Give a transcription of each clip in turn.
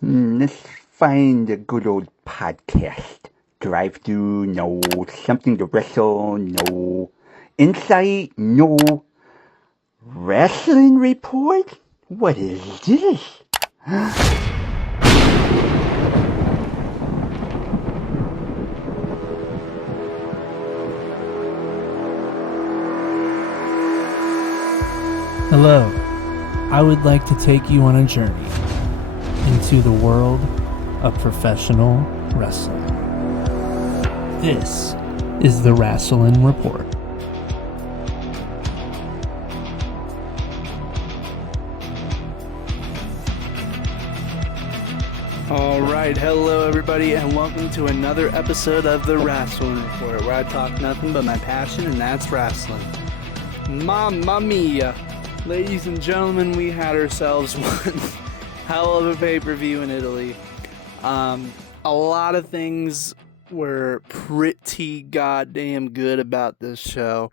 Let's find a good old podcast. Drive through, no. Something to wrestle, no. Insight, no. Wrestling report? What is this? Hello, I would like to take you on a journey into the world of professional wrestling. This is the Wrestling Report. Alright, hello everybody, and welcome to another episode of the Wrestling Report, where I talk nothing but my passion, and that's wrestling. Mamma mia! Ladies and gentlemen, we had ourselves one hell of a pay-per-view in Italy. A lot of things were pretty goddamn good about this show.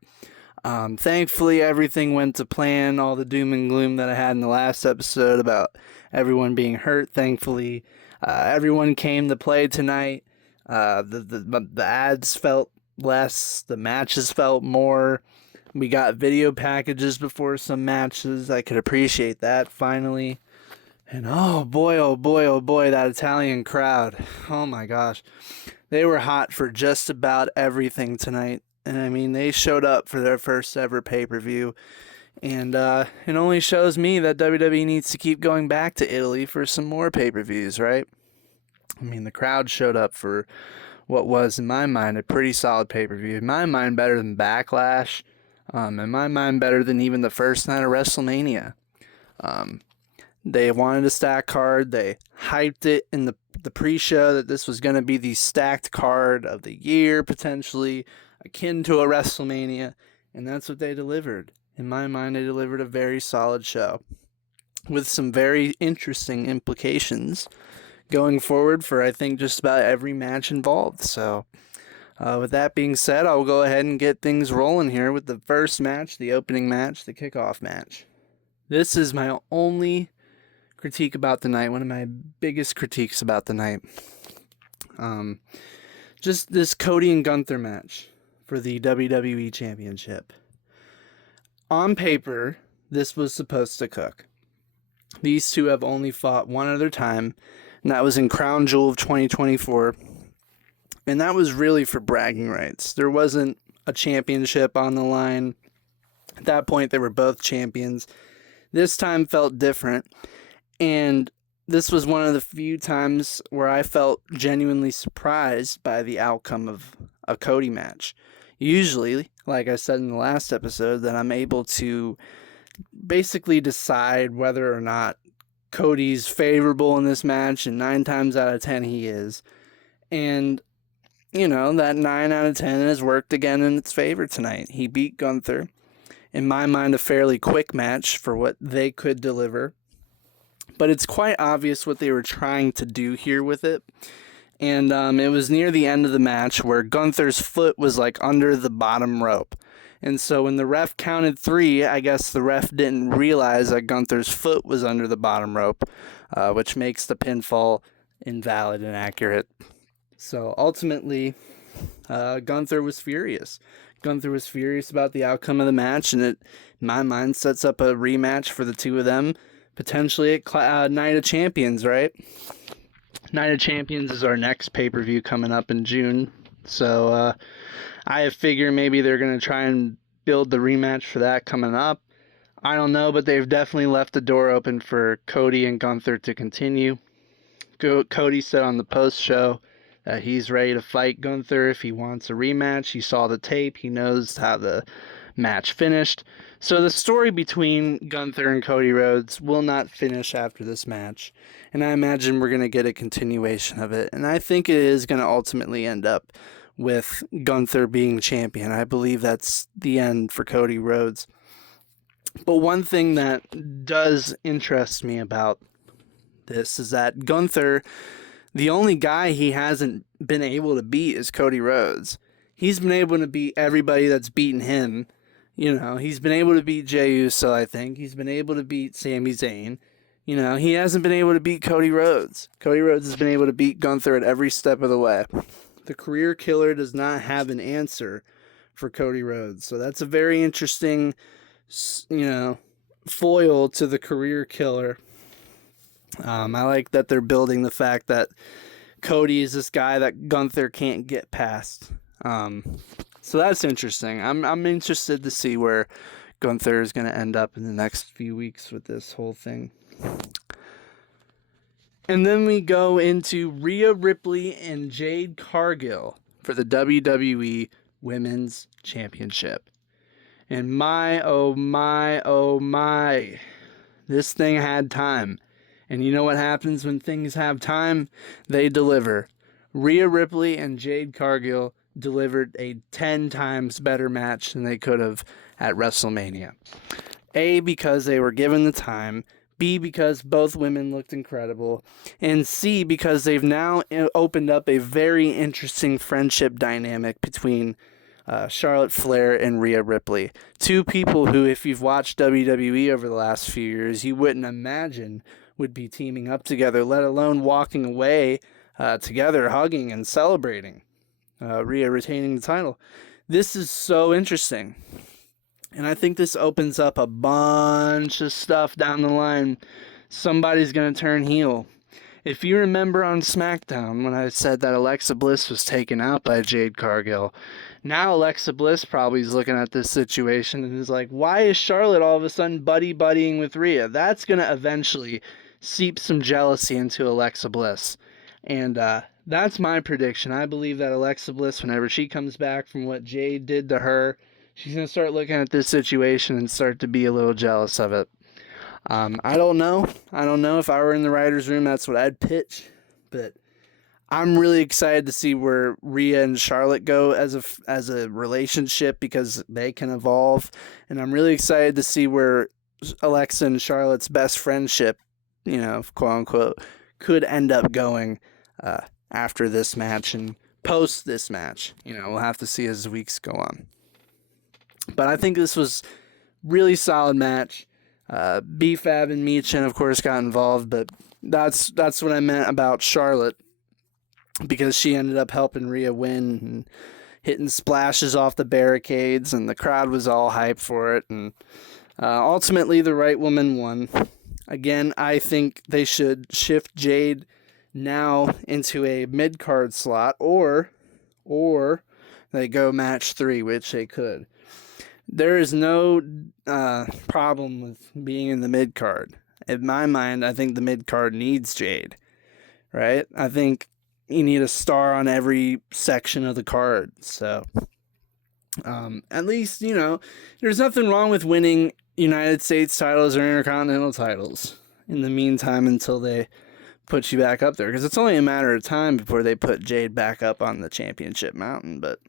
Thankfully, everything went to plan. All the doom and gloom that I had in the last episode about everyone being hurt, thankfully, everyone came to play tonight. The ads felt less. The matches felt more. We got video packages before some matches. I could appreciate that, finally. And oh boy, that Italian crowd. Oh my gosh. They were hot for just about everything tonight. And I mean, they showed up for their first ever pay-per-view. And it only shows me that WWE needs to keep going back to Italy for some more pay-per-views, right? I mean, the crowd showed up for what was, in my mind, a pretty solid pay-per-view. In my mind, better than Backlash. In my mind, better than even the first night of WrestleMania. They wanted a stack card. They hyped it in the pre-show that this was going to be the stacked card of the year, potentially, akin to a WrestleMania. And that's what they delivered. In my mind, they delivered a very solid show with some very interesting implications going forward for, I think, just about every match involved. So, with that being said, I'll go ahead and get things rolling here with the first match, the opening match, the kickoff match. This is my only critique about the night, one of my biggest critiques about the night. Just this Cody and Gunther match for the WWE Championship. On paper, this was supposed to cook. These two have only fought one other time, and that was in Crown Jewel of 2024. And that was really for bragging rights. There wasn't a championship on the line. At that point, they were both champions. This time felt different. And this was one of the few times where I felt genuinely surprised by the outcome of a Cody match. Usually, like I said in the last episode, that I'm able to basically decide whether or not Cody's favorable in this match, and 9 times out of 10 he is. And you know, that 9 out of 10 has worked again in its favor tonight. He beat Gunther. In my mind, a fairly quick match for what they could deliver. But it's quite obvious what they were trying to do here with it. And it was near the end of the match where Gunther's foot was like under the bottom rope. And so when the ref counted 3, I guess the ref didn't realize that Gunther's foot was under the bottom rope, which makes the pinfall invalid and accurate. So ultimately, Gunther was furious. Gunther was furious about the outcome of the match, and it, in my mind, sets up a rematch for the two of them, potentially at Night of Champions, right? Night of Champions is our next pay-per-view coming up in June. So I figure maybe they're going to try and build the rematch for that coming up. I don't know, but they've definitely left the door open for Cody and Gunther to continue. Cody said on the post-show that he's ready to fight Gunther if he wants a rematch. He saw the tape. He knows how the match finished. So the story between Gunther and Cody Rhodes will not finish after this match. And I imagine we're going to get a continuation of it. And I think it is going to ultimately end up with Gunther being champion. I believe that's the end for Cody Rhodes. But one thing that does interest me about this is that Gunther, the only guy he hasn't been able to beat is Cody Rhodes. He's been able to beat everybody that's beaten him. You know, he's been able to beat Jey Uso, I think. He's been able to beat Sami Zayn. You know, he hasn't been able to beat Cody Rhodes. Cody Rhodes has been able to beat Gunther at every step of the way. The career killer does not have an answer for Cody Rhodes. So that's a very interesting, foil to the career killer. I like that they're building the fact that Cody is this guy that Gunther can't get past. So that's interesting. I'm interested to see where Gunther is going to end up in the next few weeks with this whole thing. And then we go into Rhea Ripley and Jade Cargill for the WWE Women's Championship. And my, oh my, this thing had time. And you know what happens when things have time? They deliver. Rhea Ripley and Jade Cargill delivered a 10 times better match than they could have at WrestleMania. A, because they were given the time. B, because both women looked incredible. And C, because they've now opened up a very interesting friendship dynamic between Charlotte Flair and Rhea Ripley. Two people who, if you've watched WWE over the last few years, you wouldn't imagine would be teaming up together, let alone walking away together, hugging and celebrating. Rhea retaining the title. This is so interesting. And I think this opens up a bunch of stuff down the line. Somebody's going to turn heel. If you remember on SmackDown when I said that Alexa Bliss was taken out by Jade Cargill, now Alexa Bliss probably is looking at this situation and is like, why is Charlotte all of a sudden buddying with Rhea? That's going to eventually seep some jealousy into Alexa Bliss. And that's my prediction. I believe that Alexa Bliss, whenever she comes back from what Jade did to her, she's going to start looking at this situation and start to be a little jealous of it. I don't know. I don't know if I were in the writer's room, that's what I'd pitch. But I'm really excited to see where Rhea and Charlotte go as a relationship because they can evolve. And I'm really excited to see where Alexa and Charlotte's best friendship, quote unquote, could end up going after this match and post this match. We'll have to see as the weeks go on. But I think this was really solid match. B-Fab and Michin, of course, got involved, but that's what I meant about Charlotte because she ended up helping Rhea win and hitting splashes off the barricades, and the crowd was all hyped for it. And ultimately, the right woman won. Again, I think they should shift Jade now into a mid-card slot, or they go match 3, which they could. There is no problem with being in the mid-card. In my mind, I think the mid-card needs Jade, right? I think you need a star on every section of the card. So, at least, there's nothing wrong with winning United States titles or Intercontinental titles in the meantime until they put you back up there. Because it's only a matter of time before they put Jade back up on the championship mountain, but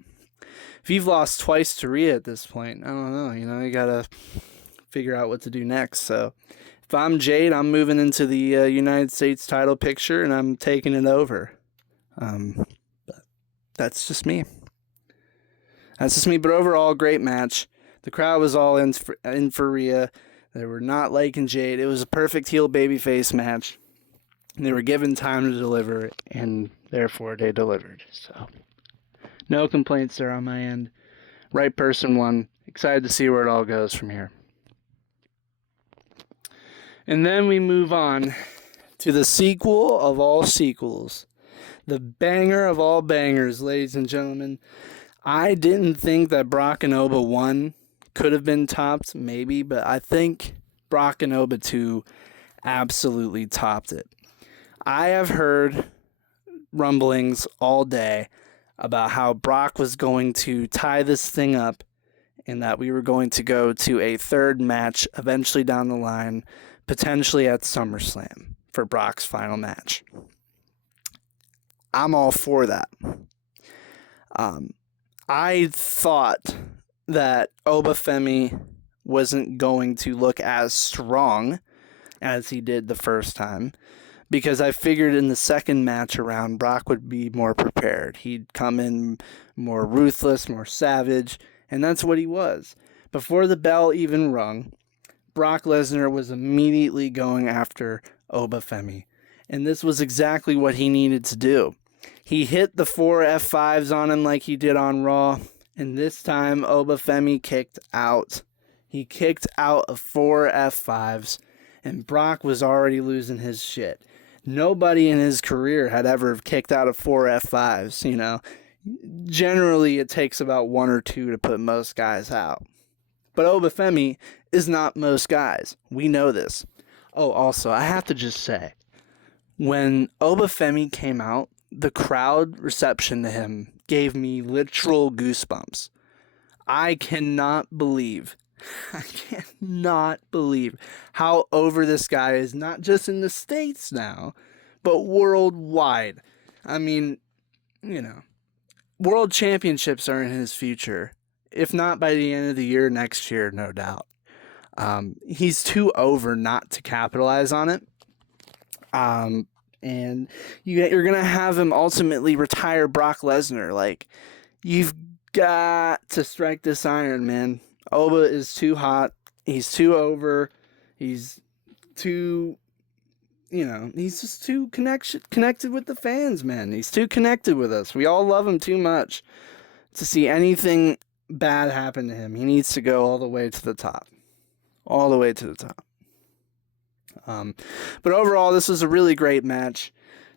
if you've lost twice to Rhea at this point, I don't know, you got to figure out what to do next. So if I'm Jade, I'm moving into the United States title picture and I'm taking it over. But that's just me. But overall, great match. The crowd was all in for Rhea. They were not liking Jade. It was a perfect heel babyface match. And they were given time to deliver, and therefore they delivered. So no complaints there on my end. Right person won. Excited to see where it all goes from here. And then we move on to the sequel of all sequels. The banger of all bangers, ladies and gentlemen. I didn't think that Brock and Oba 1 could have been topped, maybe, but I think Brock and Oba 2 absolutely topped it. I have heard rumblings all day about how Brock was going to tie this thing up and that we were going to go to a third match eventually down the line, potentially at SummerSlam for Brock's final match. I'm all for that. I thought that Obafemi wasn't going to look as strong as he did the first time, because I figured in the second match around, Brock would be more prepared. He'd come in more ruthless, more savage, and that's what he was. Before the bell even rung, Brock Lesnar was immediately going after Obafemi. And this was exactly what he needed to do. He hit the 4 F5s on him like he did on Raw. And this time, Obafemi kicked out. He kicked out of 4 F5s. And Brock was already losing his shit. Nobody in his career had ever kicked out of 4 F5s, you know. Generally, it takes about 1 or 2 to put most guys out. But Obafemi is not most guys. We know this. Oh, also, I have to just say, when Obafemi came out, the crowd reception to him gave me literal goosebumps. I cannot believe how over this guy is, not just in the States now, but worldwide. I mean, you know, world championships are in his future. If not by the end of the year, next year, no doubt. He's too over not to capitalize on it. And you're going to have him ultimately retire Brock Lesnar. Like, you've got to strike this iron, man. Oba is too hot. He's too over. He's too, he's just too connected with the fans, man. He's too connected with us. We all love him too much to see anything bad happen to him. He needs to go all the way to the top. All the way to the top. But overall, this was a really great match.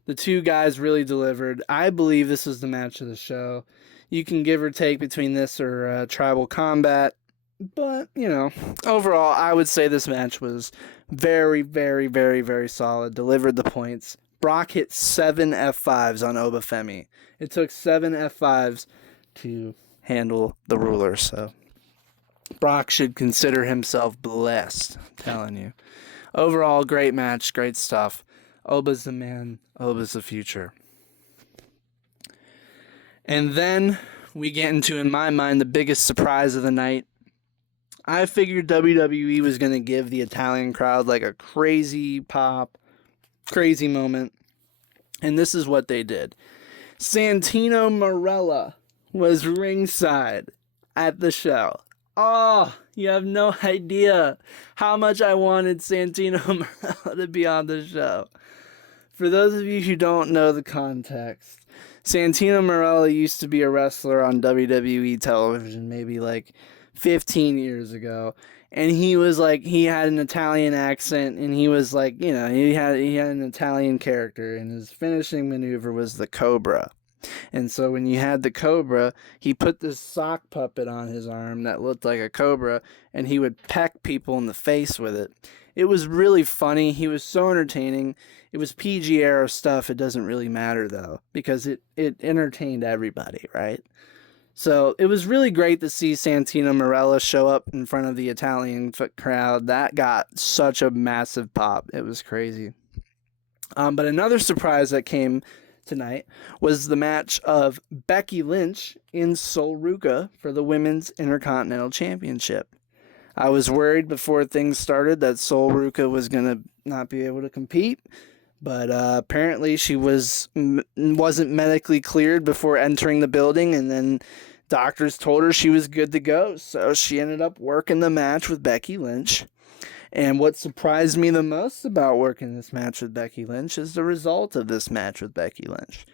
The two guys really delivered. I believe this was the match of the show. You can give or take between this or Tribal Combat. But, overall, I would say this match was very, very, very, very solid. Delivered the points. Brock hit 7 F5s on Obafemi. It took 7 F5s to handle the ruler. So Brock should consider himself blessed. I'm telling you. Overall, great match. Great stuff. Oba's the man. Oba's the future. And then we get into, in my mind, the biggest surprise of the night. I figured WWE was going to give the Italian crowd like a crazy pop, crazy moment. And this is what they did. Santino Marella was ringside at the show. Oh, you have no idea how much I wanted Santino Marella to be on the show. For those of you who don't know the context, Santino Marella used to be a wrestler on WWE television maybe like 15 years ago, and he was like, he had an Italian accent, and he was like, he had an Italian character, and his finishing maneuver was the Cobra. And so when you had the Cobra, he put this sock puppet on his arm that looked like a cobra, and he would peck people in the face with it. It was really funny. He was so entertaining. It was PG era stuff. It doesn't really matter, though, because it entertained everybody, right? So it was really great to see Santino Marella show up in front of the Italian crowd. That got such a massive pop. It was crazy. But another surprise that came tonight was the match of Becky Lynch in Sol Ruca for the Women's Intercontinental Championship. I was worried before things started that Sol Ruca was going to not be able to compete, but apparently she wasn't medically cleared before entering the building, and then doctors told her she was good to go, so she ended up working the match with Becky Lynch. And what surprised me the most about working this match with Becky Lynch is the result of this match with Becky Lynch.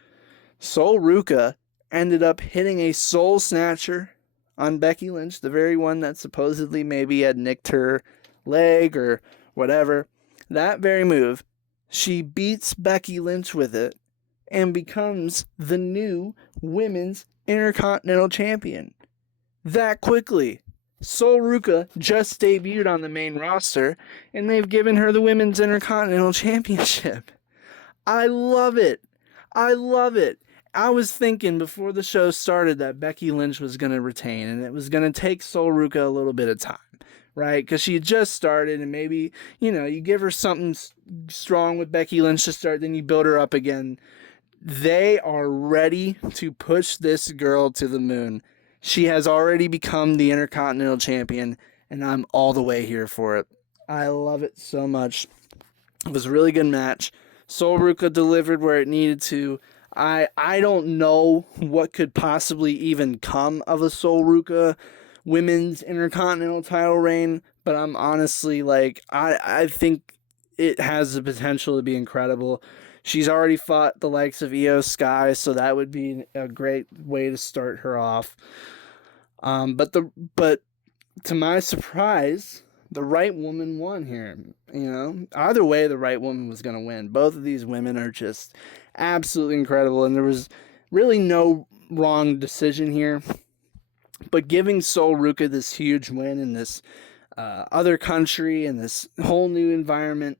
Sol Ruca ended up hitting a soul snatcher on Becky Lynch, the very one that supposedly maybe had nicked her leg or whatever. That very move, she beats Becky Lynch with it and becomes the new Women's Intercontinental Champion. That quickly. Sol Ruca just debuted on the main roster, and they've given her the Women's Intercontinental Championship. I love it. I love it. I was thinking before the show started that Becky Lynch was going to retain, and it was going to take Sol Ruca a little bit of time, right? Because she had just started, and maybe, you give her something strong with Becky Lynch to start, then you build her up again. They are ready to push this girl to the moon. She has already become the Intercontinental Champion, and I'm all the way here for it. I love it so much. It was a really good match. Sol Ruca delivered where it needed to. I don't know what could possibly even come of a Sol Ruca Women's Intercontinental title reign, but I'm honestly like, I think it has the potential to be incredible. She's already fought the likes of Io Sky, so that would be a great way to start her off. But to my surprise, the right woman won here. You know, either way, the right woman was going to win. Both of these women are just absolutely incredible, and there was really no wrong decision here. But giving Sol Ruca this huge win in this other country and this whole new environment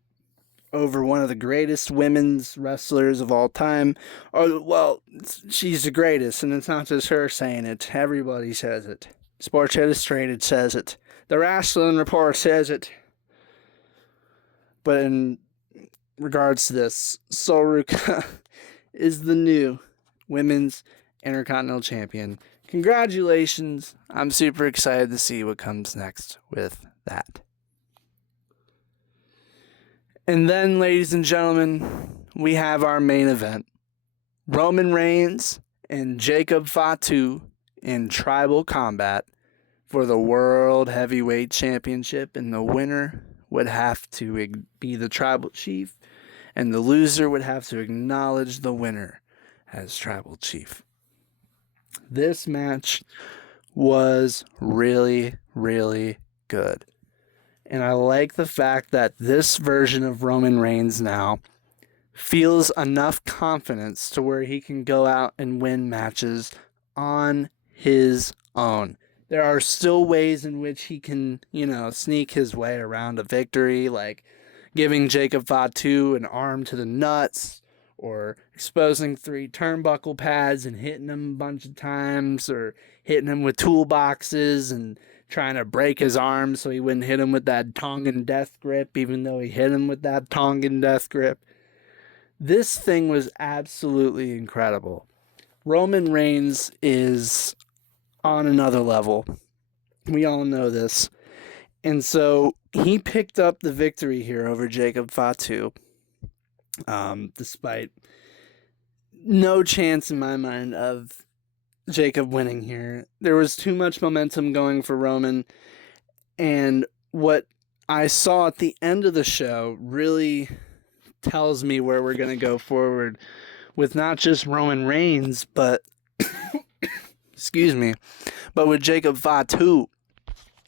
over one of the greatest women's wrestlers of all time, or well, she's the greatest, and it's not just her saying it. Everybody says it. Sports Illustrated says it. The Wrestling Report says it. But in regards to this, Sol Ruca is the new Women's Intercontinental Champion. Congratulations. I'm super excited to see what comes next with that. And then, ladies and gentlemen, we have our main event. Roman Reigns and Jacob Fatu in tribal combat for the World Heavyweight Championship, and the winner would have to be the tribal chief, and the loser would have to acknowledge the winner as tribal chief. This match was really, really good. And I like the fact that this version of Roman Reigns now feels enough confidence to where he can go out and win matches on his own. There are still ways in which he can, sneak his way around a victory, like giving Jacob Fatu an arm to the nuts, or exposing 3 turnbuckle pads and hitting him a bunch of times, or hitting him with toolboxes and trying to break his arm so he wouldn't hit him with that Tongan death grip, even though he hit him with that Tongan death grip. This thing was absolutely incredible. Roman Reigns is on another level. We all know this. And so he picked up the victory here over Jacob Fatu, despite no chance in my mind of Jacob winning here. There was too much momentum going for Roman, and what I saw at the end of the show really tells me where we're going to go forward with not just Roman Reigns, but but with Jacob Fatu.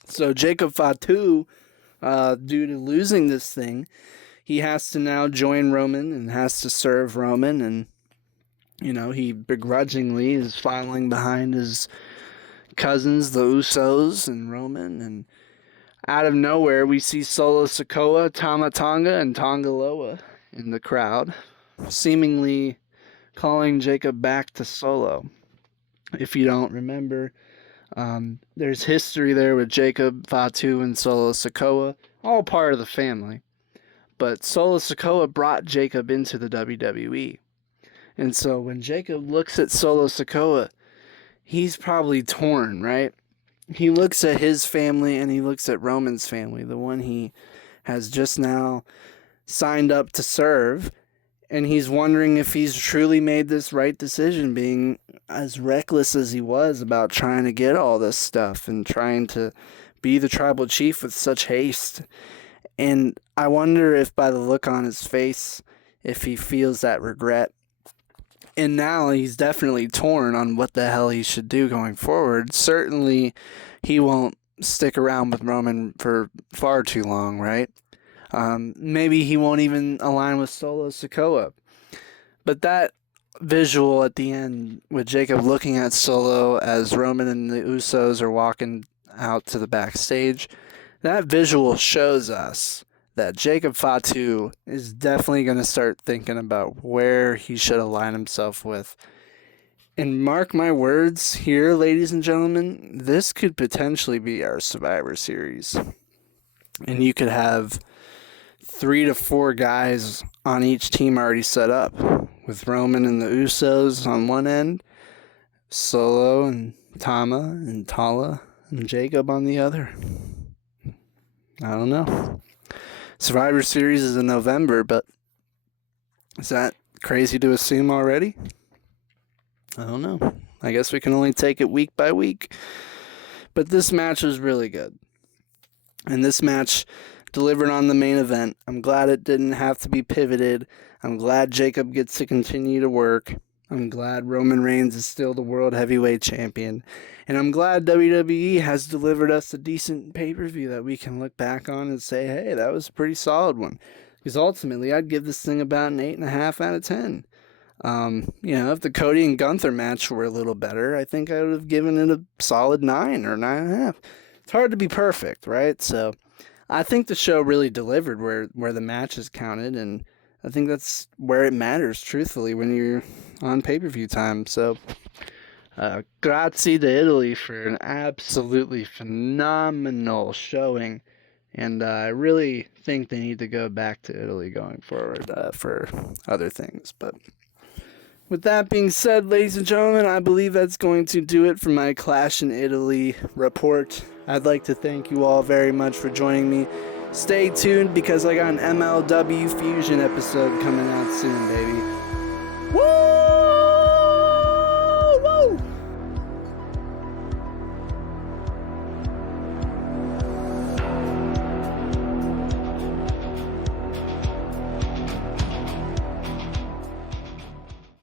So Jacob Fatu, due to losing this thing, he has to now join Roman and has to serve Roman, and he begrudgingly is following behind his cousins, the Usos, and Roman. And out of nowhere, we see Solo Sikoa, Tama Tonga, and Tonga Loa in the crowd, seemingly calling Jacob back to Solo. If you don't remember, there's history there with Jacob Fatu and Solo Sikoa, all part of the family. But Solo Sikoa brought Jacob into the WWE. And so when Jacob looks at Solo Sikoa, he's probably torn, right? He looks at his family and he looks at Roman's family, the one he has just now signed up to serve. And he's wondering if he's truly made this right decision, being as reckless as he was about trying to get all this stuff and trying to be the tribal chief with such haste. And I wonder if by the look on his face, if he feels that regret. And now he's definitely torn on what the hell he should do going forward. Certainly, he won't stick around with Roman for far too long, right? Maybe he won't even align with Solo Sikoa. But that visual at the end with Jacob looking at Solo as Roman and the Usos are walking out to the backstage, that visual shows us that Jacob Fatu is definitely going to start thinking about where he should align himself with. And mark my words here, ladies and gentlemen, this could potentially be our Survivor Series. And you could have 3 to 4 guys on each team already set up, with Roman and the Usos on one end, Solo and Tama and Tala and Jacob on the other. I don't know. Survivor Series is in November, but is that crazy to assume already? I don't know. I guess we can only take it week by week. But this match was really good. And this match delivered on the main event. I'm glad it didn't have to be pivoted. I'm glad Jacob gets to continue to work. I'm glad Roman Reigns is still the World Heavyweight Champion. And I'm glad WWE has delivered us a decent pay-per-view that we can look back on and say, hey, that was a pretty solid one. Because ultimately, I'd give this thing about an 8.5 out of 10. If the Cody and Gunther match were a little better, I think I would have given it a solid 9 or 9.5. It's hard to be perfect, right? So I think the show really delivered where the matches counted, and I think that's where it matters, truthfully, when you're on pay-per-view time. So, grazie to Italy for an absolutely phenomenal showing, and I really think they need to go back to Italy going forward for other things. But with that being said, ladies and gentlemen, I believe that's going to do it for my Clash in Italy report. I'd like to thank you all very much for joining me. Stay tuned because I got an MLW Fusion episode coming out soon, baby. Woo!